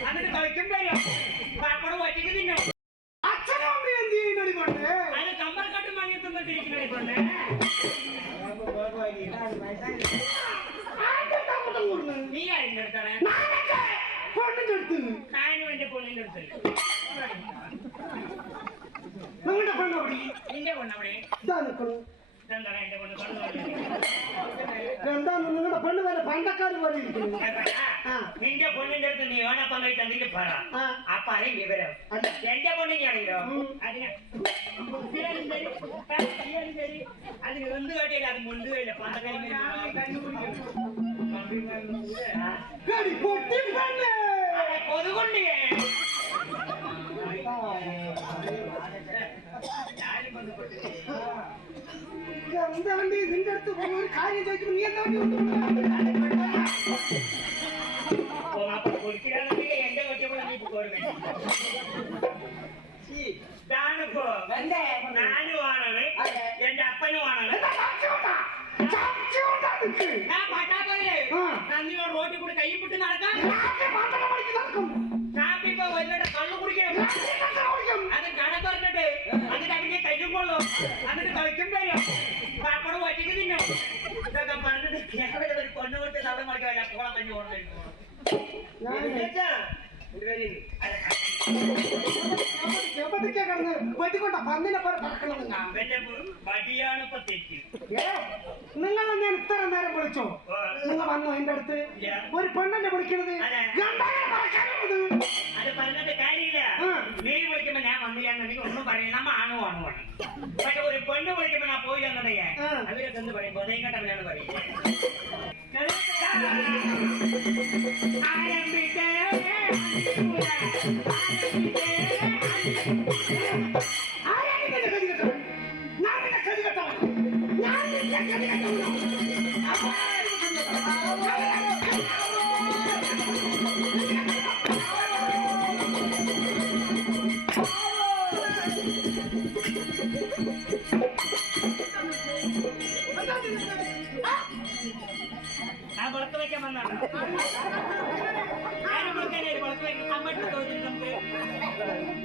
എന്നിട്ട് കളിക്കുമ്പോഴോ പാപ്പടം ഒറ്റയ്ക്ക് തിന്നോ അച്ഛനമ്മ എന്ത് ചെയ്യുന്നടി കൊണ്ട് അത് കമ്പർക്കട്ടും വാങ്ങി തിന്നിട്ടിരിക്കണേ കൊണ്ട് നീ ആരുടെ അടുത്താണ് പെണ്ണിന്റെ അടുത്ത് ഞാനും എന്റെ പൊണ്ണിന്റെ അടുത്ത് നിങ്ങളുടെ പെണ്ണവിടെ നിന്റെ പൊണ്ണവിടെ ഇതാ നിൽക്കണു എന്താണ് എന്റെ പൊണ്ണ് എന്താണ് നിങ്ങളുടെ പെണ്ണ് വരെ പണ്ടക്കാർ പോലെ ഇരിക്കുന്നു നിന്റെ പൊണ്ണിന്റെ അടുത്ത് നീ ഓണപ്പണ്ടായിട്ട് എന്തെങ്കിലും പറ അപ്പൊ അറിയും വിവരം എന്റെ പൊണ്ണിനെയാണല്ലോ അതിന് അതിന് എന്ത് കാട്ടിയാലും അത് മുണ്ടുകയില്ല പണ്ടക്കാരി കൊതുകൊണ്ട് എന്താണ്ട് നിന്റെ അടുത്ത് ഒരു കാര്യം ചോദിച്ചു നീ എന്താ എന്റെ കൊച്ചപ്പോൾ നീ ഇതാണിപ്പോ ഞാനുമാണ് എന്റെ അപ്പനുമാണ് റോഡിൽ കൂടി കൈ വിട്ട് നടക്കാം ഷാപ്പിപ്പോ വല്ലയുടെ കള്ളു കുടിക്കണം അത് കട പറഞ്ഞിട്ട് എന്നിട്ട് അതിനെ കഴിയുമ്പോഴോ എന്നിട്ട് കളിക്കുമ്പോഴോ പാപ്പടം ഒറ്റയ്ക്ക് തിന്നോ ഇതൊക്കെ പറഞ്ഞിട്ട് കേവലം ഒരു കൊണ്ടുകൊടുത്ത് തവണ കളിക്കാൻ അപ്പോളം കഞ്ഞു കൊണ്ടിരിക്കുന്നു വടിയാണ് ഇപ്പൊ തെറ്റ് നിങ്ങൾ ഞാൻ ഇത്ര നേരം വിളിച്ചോ നിങ്ങൾ വന്നോ എന്റെ അടുത്ത് ഒരു പെണ്ണല്ലേ വിളിക്കണത് അത് പറഞ്ഞിട്ട് കാര്യമില്ല നീ വിളിക്കുമ്പോ ഞാൻ വന്നില്ലാന്നുണ്ടെങ്കിൽ ഒന്നും പറയും നമ്മ ആണുമാണ് പക്ഷെ ഒരു പെണ്ണ് വിളിക്കുമ്പോ ഞാൻ പോയില്ലെന്നുണ്ടെങ്കിൽ അവരൊക്കെ എന്ത് പറയും ബോധയിക്കട്ടവനാണ് പറയും ഞാൻ വിളക്ക് വയ്ക്കാൻ വന്നാണ് ഞാൻ വിളക്കാൻ വിളക്ക് വയ്ക്കാൻ അങ്ങോട്ട് തോന്നി നമുക്ക്